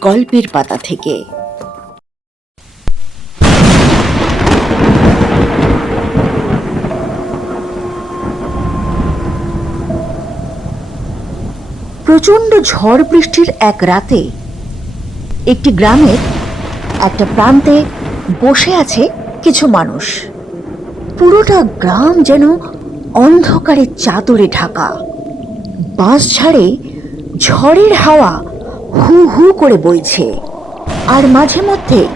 গল্পের পাতা থেকে। প্রচণ্ড ঝড় বৃষ্টির এক রাতে একটি গ্রামের একটা প্রান্তে বসে আছে কিছু মানুষ। পুরোটা গ্রাম যেন অন্ধকারে চাদরে ঢাকা। বাঁশ ছাড়ে ঝড়ের হাওয়া হু হু করে বইছে। আর মাঝে মধ্যে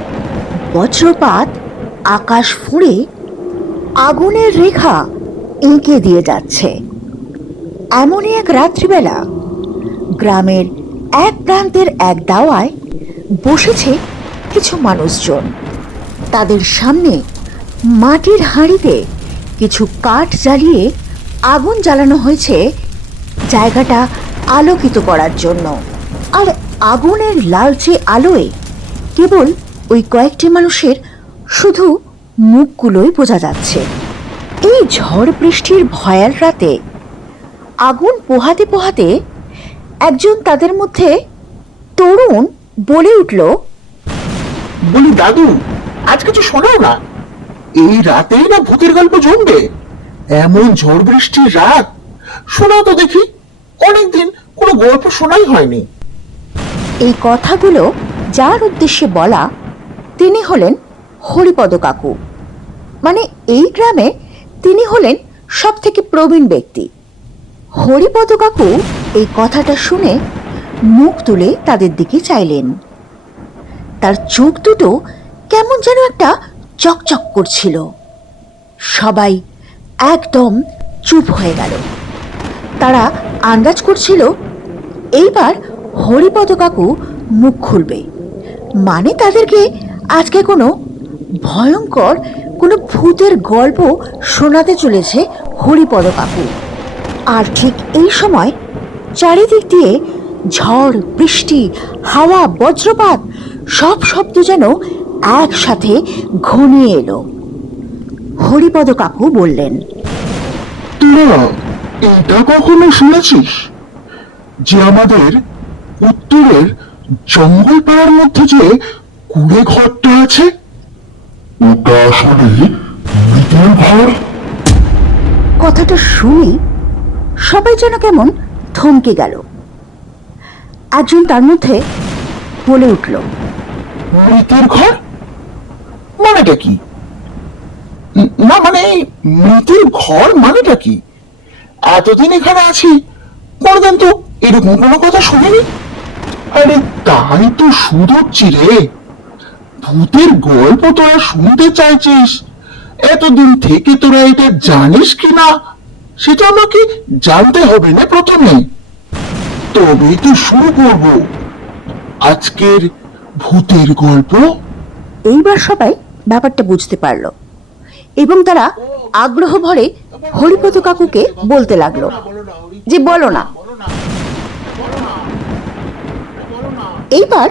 বজ্রপাত আকাশ ফুঁড়ে আগুনের রেখা এঁকে দিয়ে যাচ্ছে। এমনই এক রাত্রিবেলা গ্রামের এক প্রান্তের এক দাওয়ায় বসেছে কিছু মানুষজন। তাদের সামনে মাটির হাঁড়িতে কিছু কাঠ জ্বালিয়ে আগুন জ্বালানো হয়েছে জায়গাটা আলোকিত করার জন্য। আর আগুনের লালচে আলোয় কেবল ওই কয়েকটি মানুষের শুধু মুখগুলোই বোঝা যাচ্ছে। এই ঝড় বৃষ্টির ভয়াল রাতে আগুন পোহাতে পোহাতে একজন তাদের মধ্যে তরুণ বলে উঠল, বলি, দাদু, আজ কিছু শোনাও না। এই রাতেই না ভূতের গল্প জমবে? এমন ঝড় বৃষ্টির রাত। শোনাও তো দেখি অনেকদিন কোনো গল্প শোনাই হয়নি। এই কথাগুলো যার উদ্দেশ্যে বলা, তিনি হলেন হরিপদ কাকু। মানে এই গ্রামে তিনি হলেন সব থেকে প্রবীণ ব্যক্তি। হরিপদ কাকু এই কথাটা শুনে মুখ তুলে তাদের দিকে চাইলেন। তার চোখ দুটো কেমন যেন একটা চকচক করছিল। সবাই একদম চুপ হয়ে গেল। তারা আন্দাজ করছিল, এইবার হরিপদ কাকু মুখ খুলবে। মানে তাদেরকে আজকে কোনো ভয়ঙ্কর, কোনো ভূতের গল্প শোনাতে চলেছে হরিপদ কাকু। আর ঠিক এই সময় চারিদিক দিয়ে ঝড়, বৃষ্টি, হাওয়া, বজ্রপাত, সব শব্দ যেন একসাথে ঘনিয়ে এলো। হরিপদ কাকু বললেন তোরা এটা কখনো শুনেছিস? যে আমাদের উত্তরের জঙ্গল পাড়ার মধ্যে যে কুড়ে ঘরটা আছে? ওটা আসলে মৃতের ঘর? কথাটা শুনে সবাই যেন কেমন থমকে গেল। একজন তার মধ্যে বলে উঠল মৃতের ঘর? মানেটা কি? না মানে মৃতের ঘর মানেটা কি? এতদিন এখানে আছি, কোনদিন তো এরকম কোনো কথা শুনিনি? আরে তাই তো শুধোচ্ছি রে। ভূতের গল্প তোরা শুনতে চাইছিস। এতদিন থেকে তোরা এটা জানিস কি না, সেটা আমাকে জানতে হবে না প্রথমে। তবেই তো শুরু করব। আজকের ভূতের গল্প। এইবার সবাই ব্যাপারটা বুঝতে পারল। এবং তারা আগ্রহ ভরে হরিপদ কাকুকে বলতে লাগল যে, বলো না। এইবার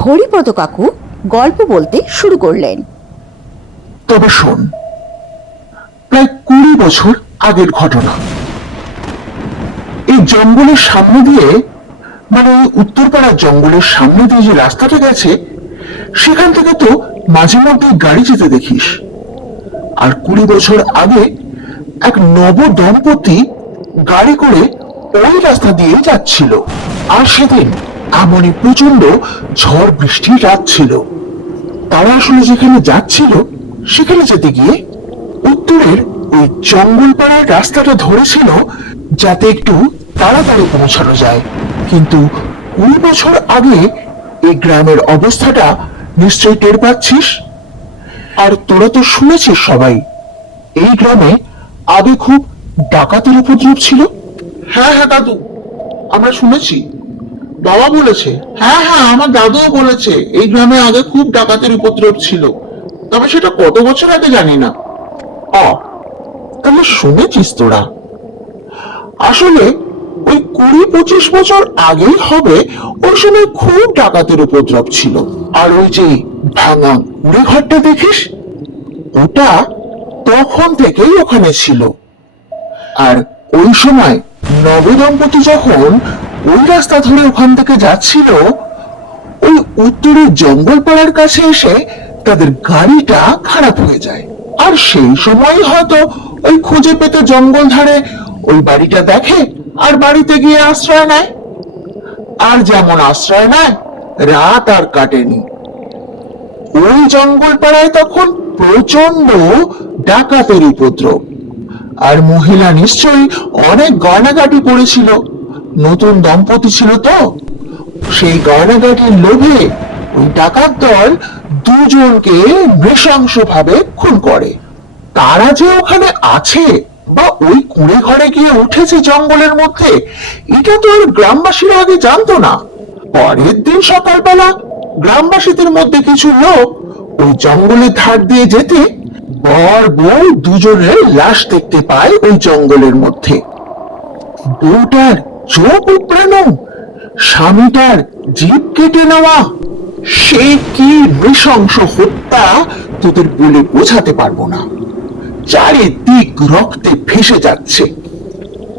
হরিপদ কাকু গল্প বলতে শুরু করলেন। তবে শোন, প্রায় কুড়ি বছর আগের ঘটনা। এই জঙ্গলের সামনে দিয়ে মানে উত্তরপাড়ার জঙ্গলের সামনে দিয়ে যে রাস্তাটা গেছে, সেখান থেকে তো মাঝে মধ্যে গাড়ি যেতে দেখিস। আর কুড়ি বছর আগে এক নব দম্পতি গাড়ি করে ওই রাস্তা দিয়ে যাচ্ছিল। আর সেদিন এমনই প্রচণ্ড ঝড় বৃষ্টির রাত ছিল। তারা আসলে যেখানে যাচ্ছিল, সেখানে যেতে গিয়ে উত্তরের ওই জঙ্গল পাড়ার রাস্তাটা ধরেছিল যাতে একটু তাড়াতাড়ি পৌঁছানো যায়। কিন্তু কুড়ি বছর আগে এই গ্রামের অবস্থাটা নিশ্চয়ই টের পাচ্ছিস? আর তোরা তো শুনেছিস সবাই, এই গ্রামে আগে খুব ডাকাতের উপদ্রব ছিল? হ্যাঁ হ্যাঁ দাদু, আমরা শুনেছি। বাবা বলেছে হ্যাঁ হ্যাঁ আমার দাদুও বলেছে, এই গ্রামে আগে খুব ডাকাতের উপদ্রব ছিল। তবে সেটা কত বছর আগে জানি না। অ তাহলে শুনেছিস তোরা? আসলে ওই কুড়ি পঁচিশ বছর আগেই হবে, ওই সময় খুব ডাকাতের উপদ্রব ছিল। আর ওই যে ভাঙা কুড়ে ঘরটা দেখিস, ওটা তখন থেকেই ওখানে ছিল। আর ওই সময় নবদম্পতি যখন ওই রাস্তা ধরে ওখান থেকে যাচ্ছিল, ওই উত্তরের জঙ্গল পাড়ার কাছে এসে তাদের গাড়িটা খারাপ হয়ে যায়। আর সেই সময় হয়তো ওই খুঁজে পেতে জঙ্গল ধারে ওই বাড়িটা দেখে আর বাড়িতে গিয়ে আশ্রয় নেয়? আর যেমন আশ্রয় নেয়, রাত আর কাটেনি। ওই জঙ্গল পাড়ায় তখন প্রচণ্ড ডাকাতের উপদ্রব। আর মহিলা নিশ্চয়ই অনেক গয়নাগাটি পড়েছিল। নতুন দম্পতি ছিল তো। সেই গয়নাগাটির লোভে ওই ডাকাত দল দুজনকে নৃশংস ভাবে খুন করে। তারা যে ওখানে আছে বা ওই কুঁড়ে ঘরে গিয়ে উঠেছে জঙ্গলের মধ্যে, এটা তো আর গ্রামবাসীরা আগে জানতো না। পরের দিন সকালবেলা গ্রামবাসীদের মধ্যে কিছু লোক ওই জঙ্গলের ধার দিয়ে যেতে বর বউ দুজনের লাশ দেখতে পায় ওই জঙ্গলের মধ্যে। বউটার চোখ উপড়ানো, স্বামীটার জীব কেটে নেওয়া, সে কি নৃশংস হত্যা তোদের বলে বোঝাতে পারব না। চারিদিক রক্তে ভেসে যাচ্ছে।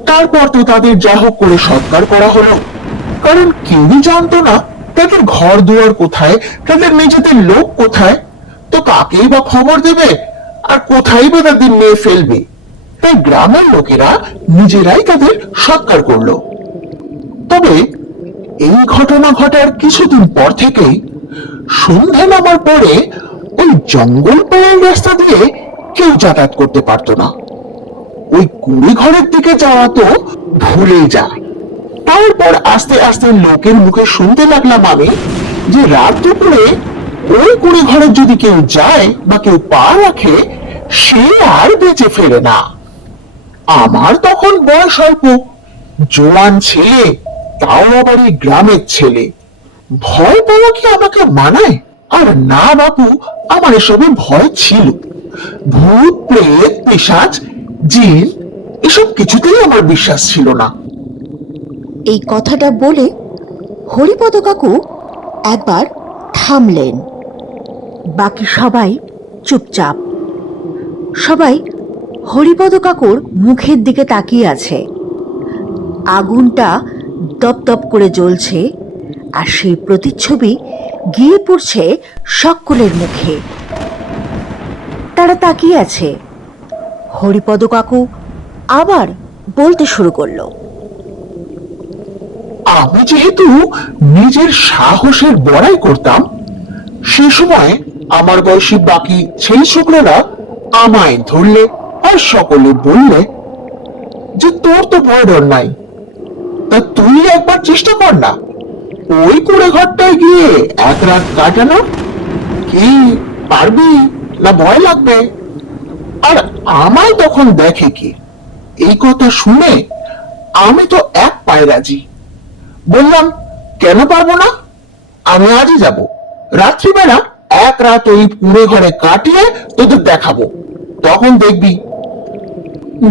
তারপর তো তাদের যা হোক করে সৎকার করা হলো। কারণ কেউই জানতো না তাদের ঘর দুয়ার কোথায়, তাদের নিজেদের লোক কোথায়, তো কাকেই বা খবর দেবে আর কোথায় বা তাদের নিয়ে ফেলবে? তাই গ্রামের লোকেরা নিজেরাই তাদের সৎকার করল। তবে এই ঘটনা ঘটার কিছুদিন পর থেকেই সন্ধে নামার পরে ওই জঙ্গল পাড়ার রাস্তা দিয়ে কেউ যাতায়াত করতে পারতো না। ওই কুড়ি ঘরের দিকে যাওয়া তো ভুলে যায়। তারপর আস্তে আস্তে লোকের মুখে শুনতে লাগলাম আমি যে রাত দুপুরে ওই কুড়ি ঘরের যদি কেউ যায় বা কেউ পা রাখে, সে আর বেঁচে ফেরে না। আমার তখন বয়স অল্প, জোয়ান ছেলে, তাও আবার এই গ্রামের ছেলে। ভয় পাওয়া কি আমাকে মানায়? আর না বাপু, আমার এসবে ভয় ছিল। ভূত, প্রেত, পিশাচ, জিন, এসব কিছুতেই আমার বিশ্বাস ছিল না। এই কথাটা বলে হরিপদ কাকু একবার থামলেন। বাকি সবাই চুপচাপ। সবাই হরিপদ কাকুর মুখের দিকে তাকিয়ে আছে। আগুনটা দপদপ করে জ্বলছে আর সেই প্রতিচ্ছবি গিয়ে পড়ছে সকলের মুখে। তারা তাকিয়ে আছে। হরিপদ কাকু আবার বলতে শুরু করল। আমি যেহেতু নিজের সাহসের বড়াই করতাম, সে সময় আমার বয়সী বাকি ছেলে ছোকরারা আমায় ধরলে আর সকলে বললে যে তোর তো ভয় ডর নাই, তা তুই একবার চেষ্টা কর না। ওই কুড়ে ঘরটায় গিয়ে এক রাত কাটানো কি পারবি? না, ভয় লাগবে। আর আমায় তখন দেখে কি? এই কথা শুনে আমি তো এক পায়ে রাজি। বললাম, কেন পারব না? আমি আজই যাব। রাত্রিবেলা এক রাত ওই কুড়ে ঘরে কাটিয়ে তোদের দেখাবো। তখন দেখবি,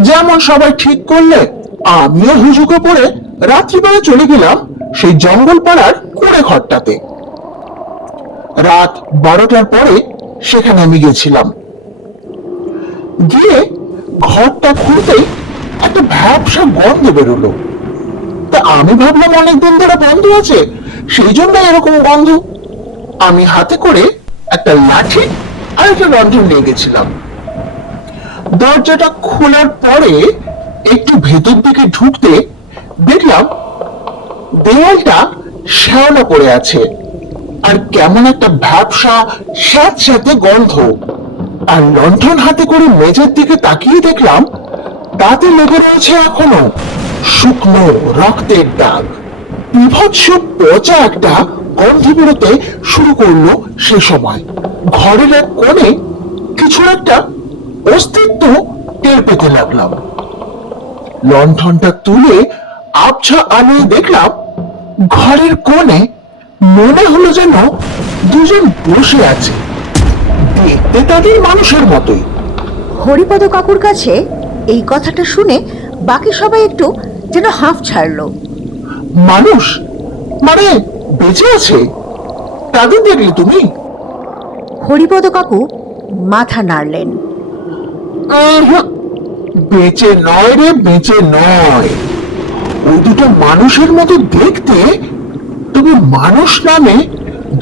যেমন সবাই ঠিক করলে, আমিও হুজুকে পড়ে রাত্রিবেলা চলে গেলাম সেই জঙ্গল পাড়ার কুড়ে ঘরটাতে। রাত বারোটার পরে সেখানে আমি গেছিলাম। গিয়ে ঘরটা খুলতেই একটা ভ্যাবসা গন্ধ বেরোলো। তা আমি ভাবলাম অনেকদিন ধরে বন্ধ আছে, সেই জন্য এরকম গন্ধ। আমি হাতে করে একটা লাঠি আর একটা লণ্ঠন নিয়ে গেছিলাম। দরজাটা খোলার পরে একটু ভেতর দিকে ঢুকতে দেখলাম দেওয়ালটা শ্যাওলা পড়ে আছে। আর কেমন একটা ভ্যাবসা, স্যাঁতস্যাঁতে গন্ধ। আর লণ্ঠন হাতে করে মেঝের দিকে তাকিয়ে দেখলাম তাতে লেগে রয়েছে এখনও শুকনো রক্তের দাগ। বিভৎস পচা একটা গন্ধ বেরোতে শুরু করল সে সময়। ঘরের এক কোণে কিছু একটা অস্তিত্ব টের পেতে লাগলাম। লণ্ঠনটা তুলে আবছা আলোয় দেখলাম, ঘরের কোণে মনে হলো যেন দুজন বসে আছে। দেখতে তাদের মানুষের মতোই। হরিপদ কাকুর কাছে এই কথাটা শুনে বাকি সবাই একটু যেন হাঁফ ছাড়লো। মানুষ মানে বেঁচে আছে? তাদের দেখলে তুমি? হরিপদ কাকু মাথা নাড়লেন। বেঁচে নয় রে বেঁচে নয়। ওই দুটো মানুষের মতো দেখতে তবে মানুষ নামে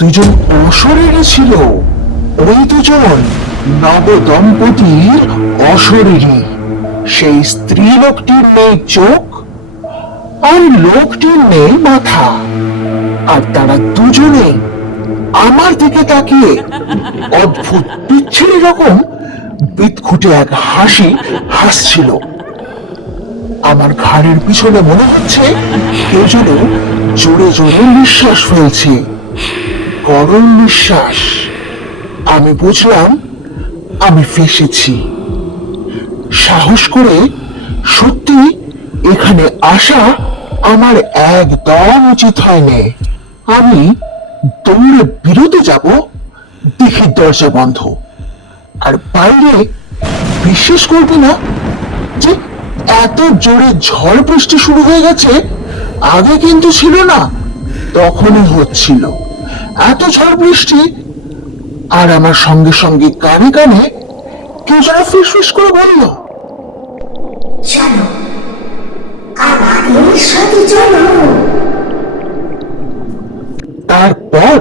দুজন অশরীরী ছিল। ওই দুজন নব দম্পতির অশরীরী সেই স্ত্রী লোকটির নেই চোখ আর লোকটির নেই মাথা। আর তারা দুজনে আমার দিকে তাকিয়ে অদ্ভুত বিচ্ছিরি রকম বিদঘুটে এক হাসি হাসছিল। আমার ঘাড়ের পিছনে মনে হচ্ছে কেউ যেন জোরে জোরে নিঃশ্বাস ফেলছে। গরম নিঃশ্বাস। আমি বুঝলাম, আমি ফেসেছি। সাহস করে সত্যি এখানে আসা আমার একদম উচিত হয়নি। আমি দৌড়ে বিরতে যাব, দেখি দরজা বন্ধ। আর বাইরে বিশ্বাস করবে না যে এত জোরে ঝড় বৃষ্টি শুরু হয়ে গেছে আগে কিন্তু ছিল না তখনই হচ্ছিল। এত ঝড় বৃষ্টি আর আমার সঙ্গে সঙ্গে কানে কানে কেউ যেন ফিস করে বলল চলো আমাদের সাথে চলো তারপর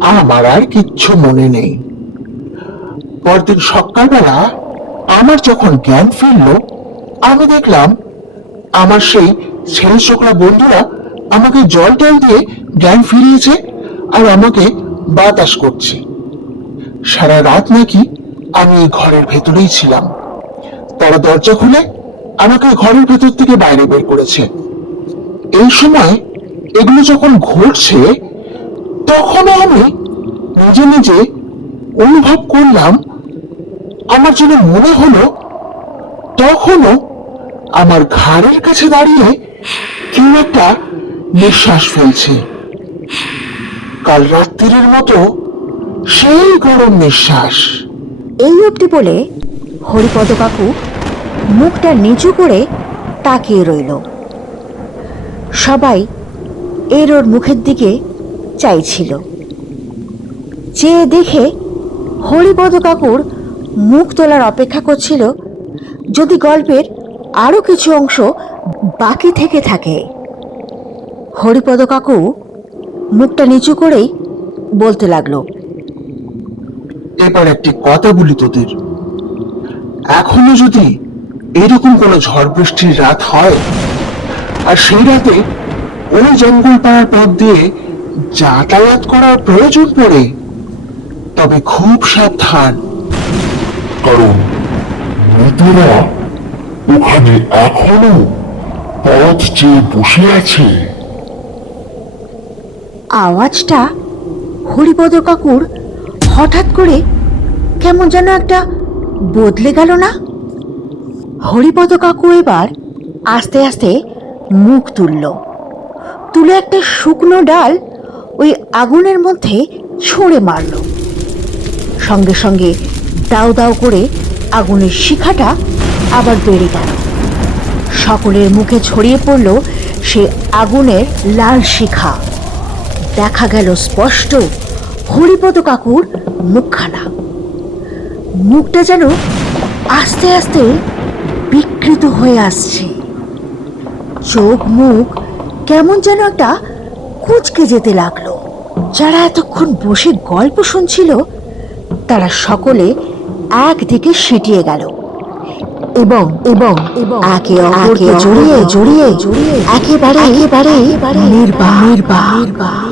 আমার আর কিচ্ছু মনে নেই। পরদিন সকালবেলা আমার যখন জ্ঞান ফিরল আমি দেখলাম আমার সেই চোখলা বন্ধুরা আমাকে জল টল দিয়ে জ্ঞান ফিরিয়েছে আর আমাকে বাতাস করছে। সারা রাত নাকি আমি এই ঘরের ভেতরেই ছিলাম। তারা দরজা খুলে আমাকে ঘরের ভেতর থেকে বাইরে বের করেছে। এই সময় এগুলো যখন ঘটছে, তখনও আমি নিজে নিজে অনুভব করলাম, আমার যেন মনে হলো তখনও আমার ঘাড়ের কাছে দাঁড়িয়ে কেউ একটা নিঃশ্বাস ফেলছে। কাল রাত্রির মতো সেই গরম নিঃশ্বাস। এই অবধি বলে হরিপদ কাকু মুখটা নিচু করে তাকিয়ে রইল। সবাই এর ওর মুখের দিকে চাইছিল। চেয়ে দেখে হরিপদ কাকুর মুখ তোলার অপেক্ষা করছিল, যদি গল্পের আরও কিছু অংশ বাকি থেকে থাকে। হরিপদ কাকু মুখটা নিচু করেই বলতে লাগল এবার একটি কথা বলি তোদের। এখনও যদি এরকম কোনো ঝড় বৃষ্টির রাত হয় আর সেই রাতে ওই জঙ্গল পাড়ার পথ দিয়ে যাতায়াত করার প্রয়োজন পড়ে তবে খুব সাবধান। কারণ মৃতরা ওখানে এখনও পথ চেয়ে বসে আছে। আওয়াজটা হরিপদ কাকুর হঠাৎ করে কেমন যেন একটা বদলে গেল না? হরিপদ কাকু এবার আস্তে আস্তে মুখ তুলল। তুলে একটা শুকনো ডাল ওই আগুনের মধ্যে ছুঁড়ে মারল। সঙ্গে সঙ্গে দাও দাউ করে আগুনের শিখাটা আবার বেড়ে গেল। সকলের মুখে ছড়িয়ে পড়ল সে আগুনের লাল শিখা। দেখা গেল স্পষ্ট হরিপদ কাকুর মুখখানা। মুখটা যেন আস্তে আস্তে বিকৃত হয়ে আসছে। চোখ মুখ কেমন যেন একটা কুচকে যেতে লাগল। যারা এতক্ষণ বসে গল্প শুনছিল, তারা সকলে একদিকে সেটিয়ে গেল। এবং এবং এবং একে অপরকে জড়িয়ে জড়িয়ে জড়িয়ে একেবারে একেবারে নির্বাহ নির্বাক